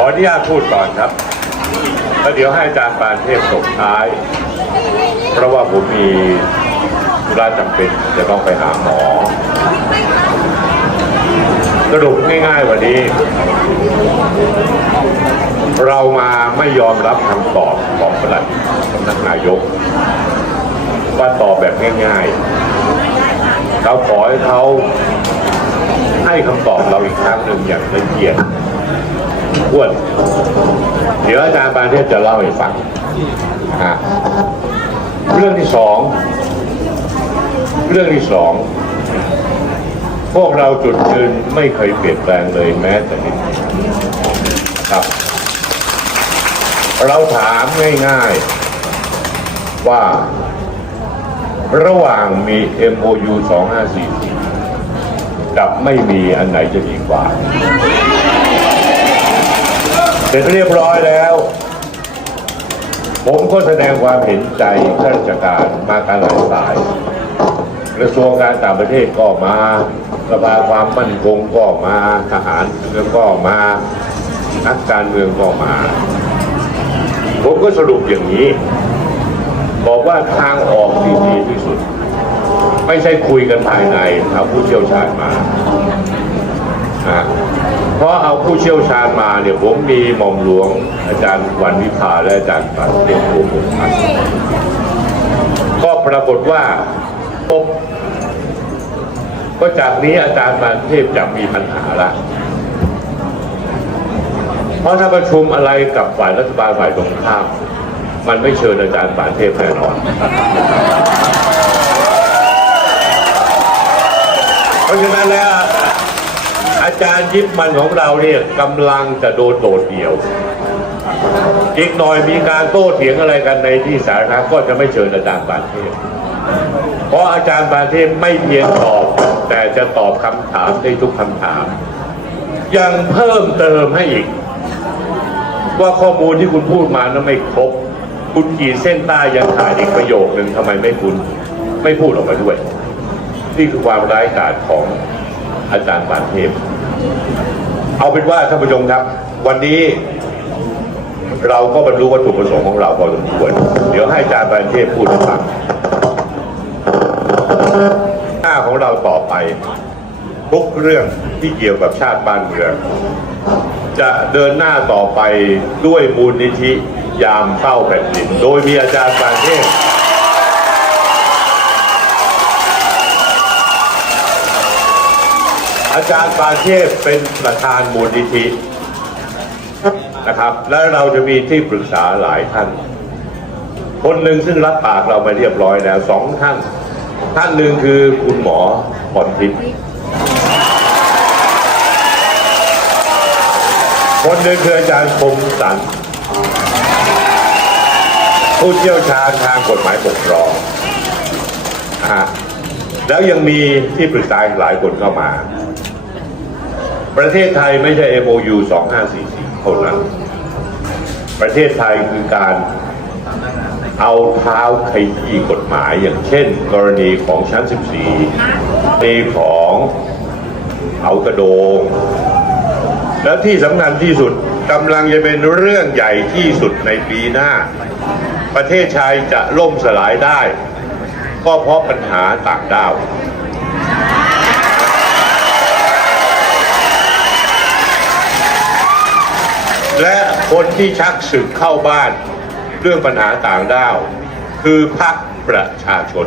ออนุญาตพูดก่อนครับแล้วเดี๋ยวให้อาจารย์ปานเทพส่งท้าย เพราะว่าผมมีธุระจำเป็นจะต้องไปหาหมอ สรุปง่ายๆวันนี้ เรามาไม่ยอมรับคำตอบของปลัดสำนักนายก ว่าตอบแบบง่ายๆ เราขอให้เขาให้คำตอบเราอีกครั้งหนึ่งอย่างละเอียด อ้วนเดี๋ยวอาจารย์ปานเทพจะเล่าให้ฟังเรื่องที่สอง เรื่องที่สอง พวกเราจุดยืนไม่เคยเปลี่ยนแปลงเลยแม้แต่นิดครับ เราถามง่ายๆ ว่าระหว่างมี MOU 2544กับไม่มีอันไหนจะดีกว่า เสร็จเรียบร้อยแล้ว ผมก็แสดงความเห็นใจข้าราชการมาการหลายสาย กระทรวงการต่างประเทศก็มาสภาความมั่นคงก็มาทหารเรือก็มานักการเมืองก็มา ผมก็สรุปอย่างนี้ บอกว่าทางออกที่ดีที่สุด ไม่ใช่คุยกันภายในเอาผู้เชี่ยวชาญมาอะ เพราะเอาผู้เชี่ยวชาญมาเนี่ยผมมีหม่อมหลวง อาจารย์วันวิภาและอาจารย์ปานเทพโอมพันธ์ก็ปรากฏว่าพบก็จากนี้อาจารย์ปานเทพจะมีปัญหาละ เพราะถ้าประชุมอะไรกับฝ่ายรัฐบาลฝ่ายตรงข้าม มันไม่เชิญอาจารย์ปานเทพแน่นอน เพราะฉะนั้นแล้ว อาจารย์ยิบมันของเราเนี่ยกำลังจะโดนโดดเดี่ยว อีกหน่อยมีการโต้เถียงอะไรกันในที่สาธารณะก็จะไม่เชิญอาจารย์ปานเทพเพราะอาจารย์ปานเทพไม่เพียงตอบ แต่จะตอบคำถามได้ทุกคำถาม ยังเพิ่มเติมให้อีก ว่าข้อมูลที่คุณพูดมานั้นไม่ครบ คุณขีดเส้นใต้ยังขาดอีกประโยคหนึ่งทำไมไม่คุณ ไม่พูดออกมาด้วย นี่คือความร้ายกาจของ อาจารย์ปานเทพ เอาเป็นว่าท่านผู้ชมครับ วันนี้เราก็บรรลุวัตถุประสงค์ของเราพอสมควร เดี๋ยวให้อาจารย์ปานเทพพูดให้ฟังหน้าของเราต่อไปทุกเรื่องที่เกี่ยวกับชาติบ้านเมือง จะเดินหน้าต่อไปด้วยมูลนิธิยามเฝ้าแผ่นดิน โดยมีอาจารย์ปานเทพ อาจารย์ปาเทพเป็นประธานมูลนิธินะครับ และเราจะมีที่ปรึกษาหลายท่าน คนหนึ่งซึ่งรับปากเรามาเรียบร้อยแล้วสองท่าน ท่านหนึ่งคือคุณหมอพรทิพย์คนหนึ่งคืออาจารย์คมสันผู้เชี่ยวชาญทางกฎหมายปกครองฮะแล้วยังมีที่ปรึกษาหลายคนเข้ามา ประเทศไทยไม่ใช่ MOU 2544เท่านั้น ประเทศไทยคือการเอาเท้าขยี้กฎหมาย อย่างเช่น กรณีของชั้น 14ในของเอากระโดง แล้วที่สำคัญที่สุดกำลังจะเป็นเรื่องใหญ่ที่สุดในปีหน้า ประเทศไทยจะล่มสลายได้ ก็เพราะปัญหาต่างด้าว และคนที่ชักศึกเข้าบ้าน เรื่องปัญหาต่างด้าว คือพรรคประชาชน